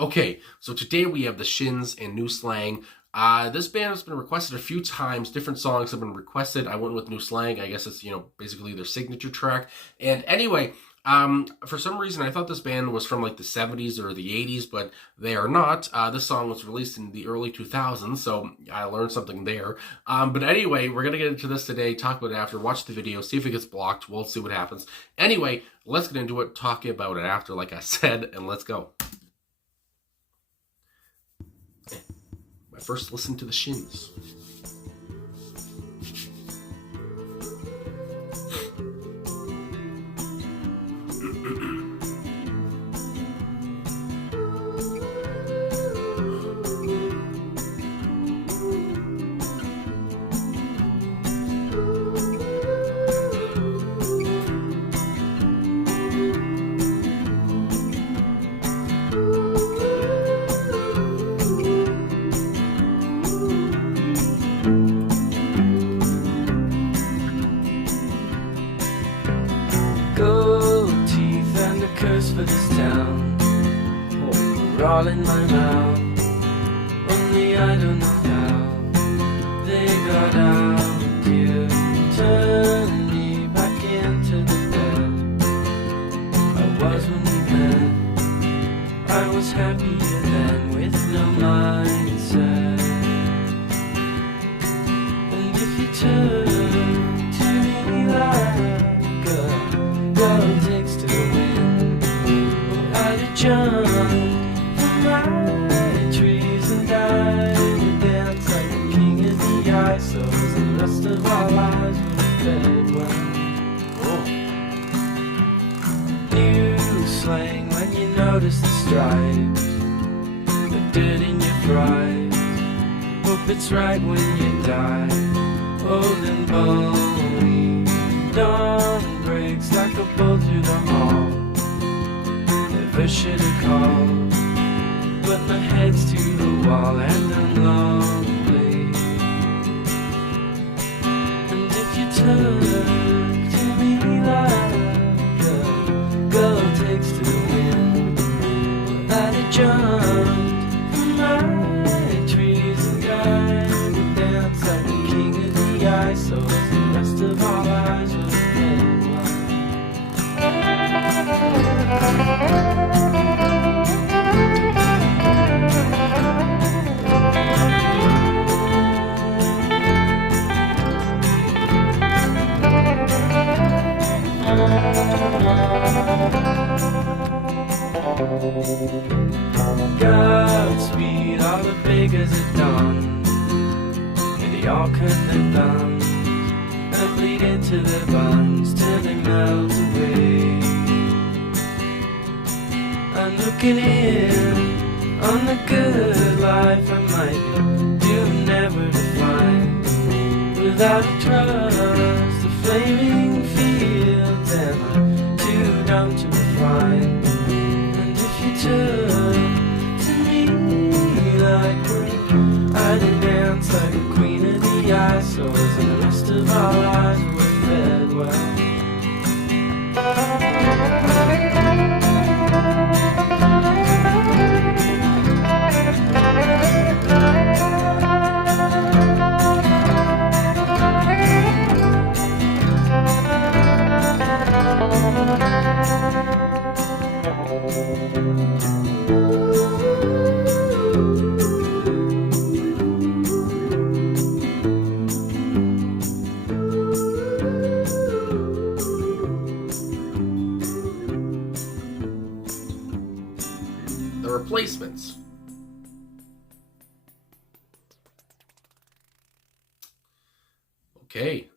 Okay, so today we have the Shins and New Slang. This band has been requested a few times. Different songs have been requested. I went with New Slang. I guess it's, basically their signature track. And anyway, for some reason I thought this band was from like the 70s or the 80s, but they are not. This song was released in the early 2000s, so I learned something there. But anyway, we're going to get into this today, talk about it after, watch the video, see if it gets blocked. We'll see what happens. Anyway, let's get into it, talking about it after, like I said, and let's go. My first listen to the Shins. Gold teeth and a curse for this town are all in my mouth. Only I don't know how they got out here. Turn me back into the bed I was when we met. I was happier then with no mindset. And if you turn to me like girl takes to win, oh, I'd have jumped from my trees and died to dance like a king of the ice. So the rest of our lives would have fed well. New slang when you notice the stripes, the dirt in your fries. Hope it's right when you die, old and bony. Dawn breaks like a bolt through the hall. Never should have called, but my head's to the wall and I'm lonely. And if you turn to me like a girl takes to the wind, well, I'd have jumped from my trees and died to dance like a king of the ice. So as the rest of our lives will end Godspeed, all the beggars at dawn. May they all cut their thumbs and bleed into their buns till they melt away. I'm looking in on the good life I might be doomed never to find. Without a trust, the flaming fields and I'm too dumb to refine. And if you turn to me like green, I'd dance like a queen of the ice. So as the rest of our lives were fed well. The Replacements. Okay.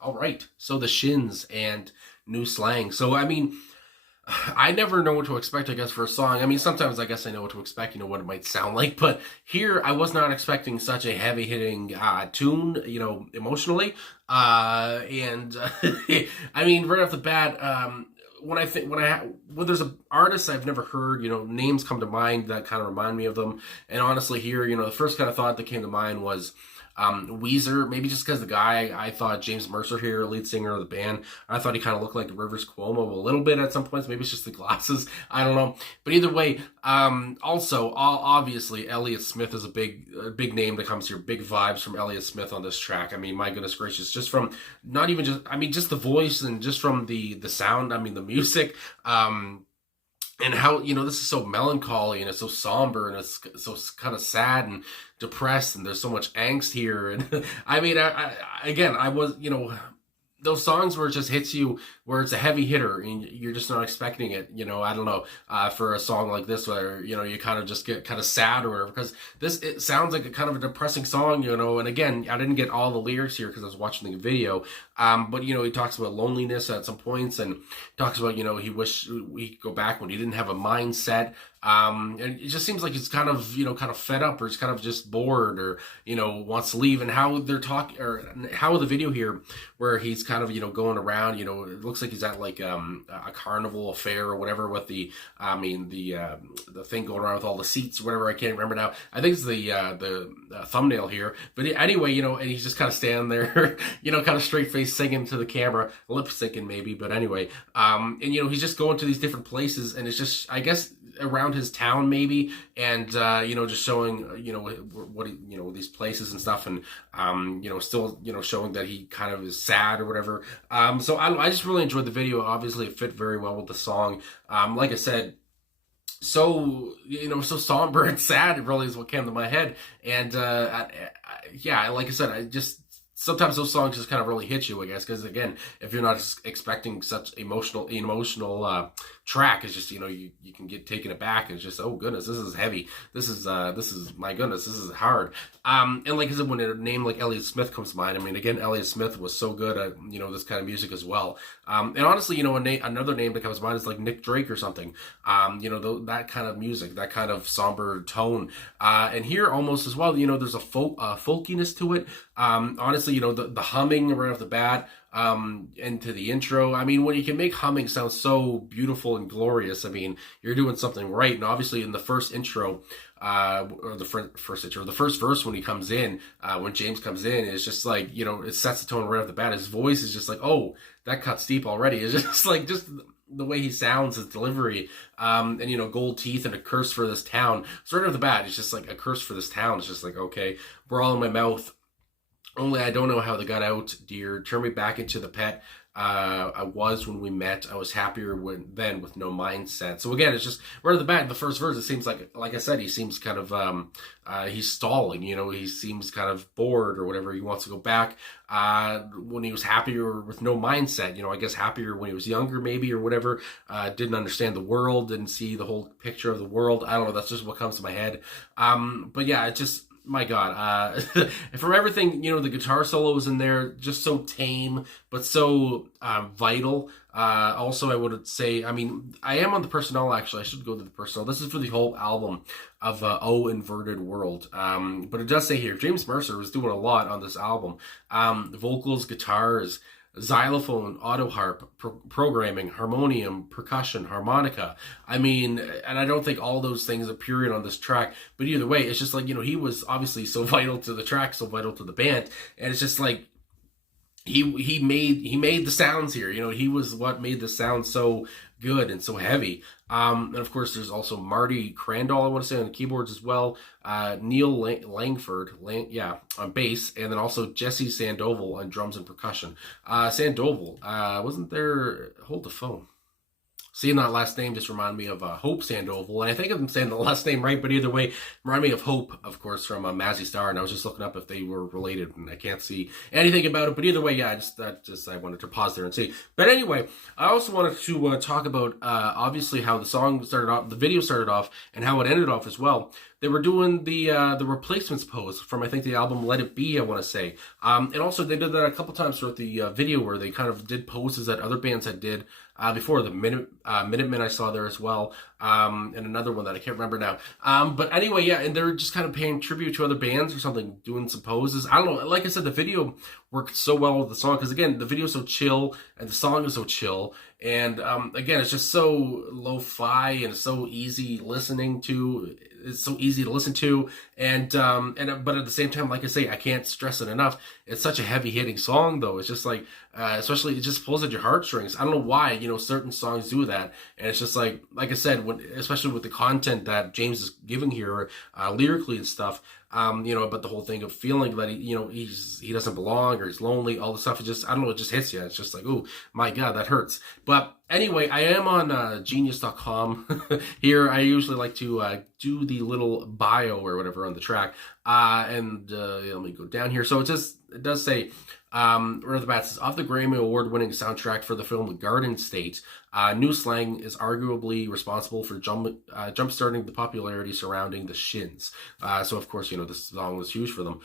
All right. So the Shins and New Slang. So, I never know what to expect, I guess, for a song. Sometimes I guess I know what to expect, what it might sound like. But here, I was not expecting such a heavy-hitting tune, emotionally. Right off the bat, when there's an artist I've never heard, names come to mind that kind of remind me of them. And honestly, here, the first kind of thought that came to mind was Weezer, maybe just because the guy, I thought James Mercer here, lead singer of the band, I thought he kind of looked like Rivers Cuomo a little bit at some points. Maybe it's just the glasses. I don't know. But either way, also, obviously, Elliott Smith is a big name that comes here. Big vibes from Elliott Smith on this track. I mean, my goodness gracious, just from just the voice and just from the sound, the music, and how, this is so melancholy and it's so somber and it's so kind of sad and depressed and there's so much angst here. And I was, those songs where it just hits you, where it's a heavy hitter and you're just not expecting it, I don't know, for a song like this where, you kind of just get kind of sad or whatever, because it sounds like a kind of a depressing song, and again, I didn't get all the lyrics here because I was watching the video, but, he talks about loneliness at some points and talks about, he wished he could go back when he didn't have a mindset. And it just seems like he's kind of fed up or he's kind of just bored or, wants to leave. And how they're talking, or how the video here where he's kind of, going around, it looks like he's at like, a carnival affair or whatever with the thing going around with all the seats, whatever. I can't remember now. I think it's the thumbnail here, but anyway, and he's just kind of standing there, kind of straight face singing to the camera, lip syncing maybe, but anyway, and he's just going to these different places and it's just, I guess, around his town maybe, and just showing what these places and stuff, and still showing that he kind of is sad or whatever. So I just really enjoyed the video. Obviously it fit very well with the song. Like I said, so so somber and sad, it really is what came to my head. And like I said, I just, sometimes those songs just kind of really hit you, I guess, because again, if you're not expecting such emotional track, it's just, you can get taken aback. It's just, oh goodness, this is heavy. This is my goodness, this is hard. And like I said, when a name like Elliott Smith comes to mind, again, Elliott Smith was so good at, this kind of music as well. And honestly, another name that comes to mind is like Nick Drake or something. That kind of music, that kind of somber tone. And here almost as well, there's a folkiness to it. Honestly, the humming right off the bat, into the intro. When you can make humming sound so beautiful and glorious, you're doing something right. And obviously in the first intro, or the first verse when he comes in, when James comes in, it's just like, it sets the tone right off the bat. His voice is just like, oh, that cuts deep already. It's just like, just the way he sounds, his delivery, and gold teeth and a curse for this town. So right off the bat, it's just like a curse for this town. It's just like, okay, we're all in my mouth. Only I don't know how they got out, dear. Turn me back into the pet I was when we met. I was happier then with no mindset. So again, it's just right off the bat, the first verse, it seems like I said, he seems kind of, he's stalling, he seems kind of bored or whatever. He wants to go back when he was happier with no mindset, I guess happier when he was younger maybe or whatever, didn't understand the world, didn't see the whole picture of the world. I don't know, that's just what comes to my head. But yeah, it just, my God, from everything, the guitar solos in there, just so tame, but so vital. Also, I would say, I am on the personnel, actually. I should go to the personnel. This is for the whole album of O Inverted World. But it does say here, James Mercer was doing a lot on this album. Vocals, guitars, xylophone, auto harp, programming, harmonium, percussion, harmonica. And I don't think all those things appear on this track, but either way, it's just like, he was obviously so vital to the track, so vital to the band, and it's just like, he made the sounds here, he was what made the sound so good and so heavy. And of course, there's also Marty Crandall, I want to say, on the keyboards as well. Neil Langford, on bass, and then also Jesse Sandoval on drums and percussion. Sandoval, wasn't there? Hold the phone. Seeing that last name just reminded me of Hope Sandoval, and I think I'm saying the last name right, but either way, reminded me of Hope, of course, from Mazzy Star, and I was just looking up if they were related, and I can't see anything about it, but either way, yeah, I wanted to pause there and see. But anyway, I also wanted to talk about, obviously, how the song started off, the video started off, and how it ended off as well. They were doing the Replacements pose from, I think, the album Let It Be, I want to say. And also, they did that a couple times throughout the video where they kind of did poses that other bands had did before. The Minutemen I saw there as well. and another one that I can't remember now. But anyway, yeah, and they're just kind of paying tribute to other bands or something, doing some poses. I don't know. Like I said, the video worked so well with the song because again, the video is so chill and the song is so chill, and again, it's just so lo-fi and so easy listening to. It's so easy to listen to, and but at the same time, like I say, I can't stress it enough. It's such a heavy hitting song, though. It's just like, especially it just pulls at your heartstrings. I don't know why, certain songs do that, and it's just like I said, especially with the content that James is giving here, lyrically and stuff. But the whole thing of feeling that he doesn't belong or he's lonely, all the stuff. It just, I don't know, it just hits you. It's just like, oh my God, that hurts. But anyway, I am on genius.com here. I usually like to do the little bio or whatever on the track. And let me go down here. So it does say, right off the bat, says, off the Grammy Award-winning soundtrack for the film The Garden State, New Slang is arguably responsible for jump-starting the popularity surrounding the Shins. So of course, this song was huge for them.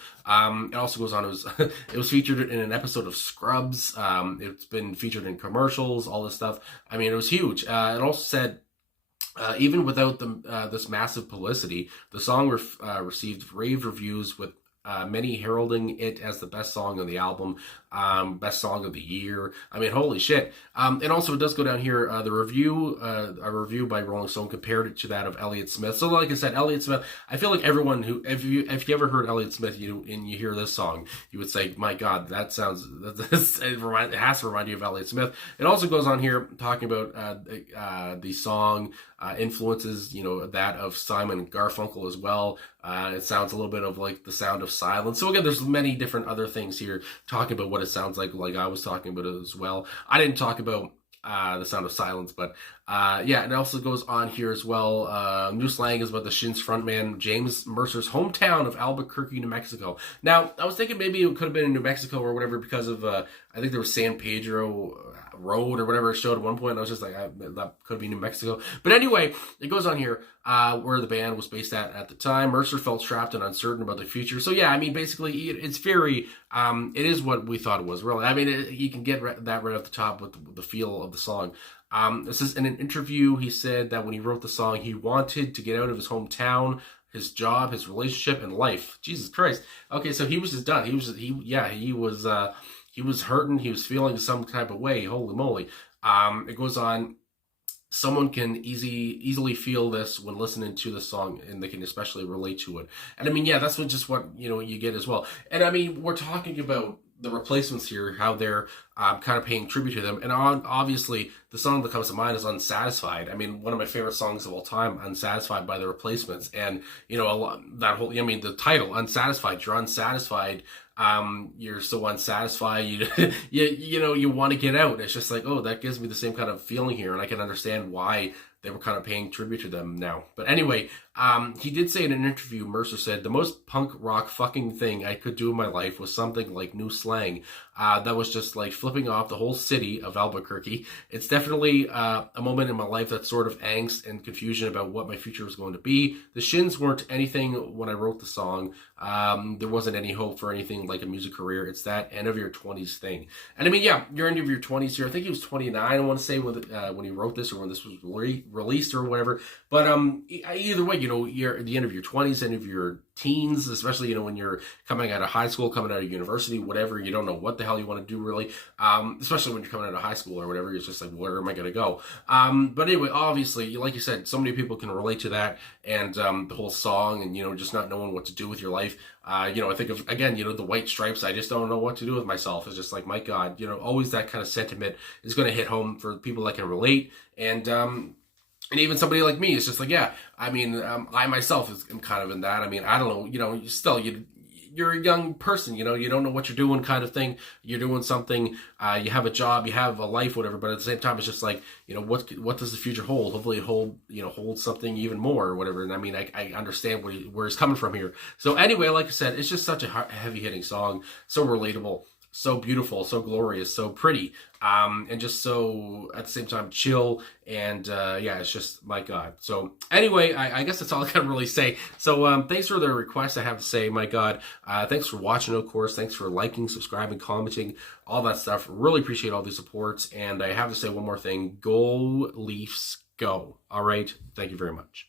It also goes on, it was featured in an episode of Scrubs. It's been featured in commercials, all this stuff. I mean, it was huge. It also said, even without this massive publicity, the song received rave reviews, with many heralding it as the best song on the album, best song of the year. I mean, holy shit. And also it does go down here, a review by Rolling Stone compared it to that of Elliott Smith. So like I said, Elliott Smith, I feel like everyone who, if you ever heard Elliott Smith, and you hear this song, you would say, my God, it has to remind you of Elliott Smith. It also goes on here talking about the song influences, that of Simon Garfunkel as well. It sounds a little bit of like the sound of silence. So again, there's many different other things here talking about what it sounds like I was talking about it as well. I didn't talk about the sound of silence, but yeah, and it also goes on here as well. New Slang is about the Shins frontman James Mercer's hometown of Albuquerque, New Mexico. Now, I was thinking maybe it could have been in New Mexico or whatever because of, I think there was San Pedro Road or whatever it showed at one point. And I was just like, that could be New Mexico. But anyway, it goes on here where the band was based at the time. Mercer felt trapped and uncertain about the future. So yeah, I mean, basically, it's very, it is what we thought it was, really. I mean, you can get that right off the top with the feel of the song. This is in an interview, he said that when he wrote the song, he wanted to get out of his hometown, his job, his relationship, and life. Jesus Christ. Okay, so he was just done. He was hurting. He was feeling some type of way. Holy moly. It goes on. Someone can easily feel this when listening to the song, and they can especially relate to it. And I mean, yeah, that's what you get as well. And I mean, we're talking about the Replacements here, how they're kind of paying tribute to them. And obviously, the song that comes to mind is Unsatisfied. I mean, one of my favorite songs of all time, Unsatisfied by the Replacements. And, the title, Unsatisfied, you're unsatisfied. You're so unsatisfied, you want to get out. It's just like, oh, that gives me the same kind of feeling here, and I can understand why they were kind of paying tribute to them now. But anyway, he did say in an interview, Mercer said, the most punk rock fucking thing I could do in my life was something like New Slang. That was just like flipping off the whole city of Albuquerque. It's definitely a moment in my life that's sort of angst and confusion about what my future was going to be. The Shins weren't anything when I wrote the song. There wasn't any hope for anything like a music career. It's that end of your 20s thing. And I mean, yeah, you're end of your 20s here. I think he was 29, I want to say, when he wrote this or when this was released or whatever. But either way, you're at the end of your 20s, end of your teens, especially, when you're coming out of high school, coming out of university, whatever, you don't know what the hell you want to do really, especially when you're coming out of high school or whatever. It's just like, where am I going to go? But anyway, obviously, like you said, so many people can relate to that, and the whole song, and just not knowing what to do with your life. I think of, again, the White Stripes, I just don't know what to do with myself. It's just like, my God, always that kind of sentiment is going to hit home for people that can relate. And even somebody like me, it's just like, yeah, I mean, I myself am kind of in that. I mean, I don't know, you're a young person, you don't know what you're doing kind of thing. You're doing something, you have a job, you have a life, whatever, but at the same time, it's just like, what does the future hold? Hopefully it hold something even more or whatever. And I mean, I understand where he's coming from here. So anyway, like I said, it's just such a heavy hitting song, so relatable, so beautiful, so glorious, so pretty, and just so at the same time chill, and yeah, it's just, my God. So anyway, I guess that's all I can really say. So thanks for the request. I have to say, my God, thanks for watching, of course. Thanks for liking, subscribing, commenting, all that stuff. Really appreciate all the supports. And I have to say one more thing: go Leafs, go. All right. Thank you very much.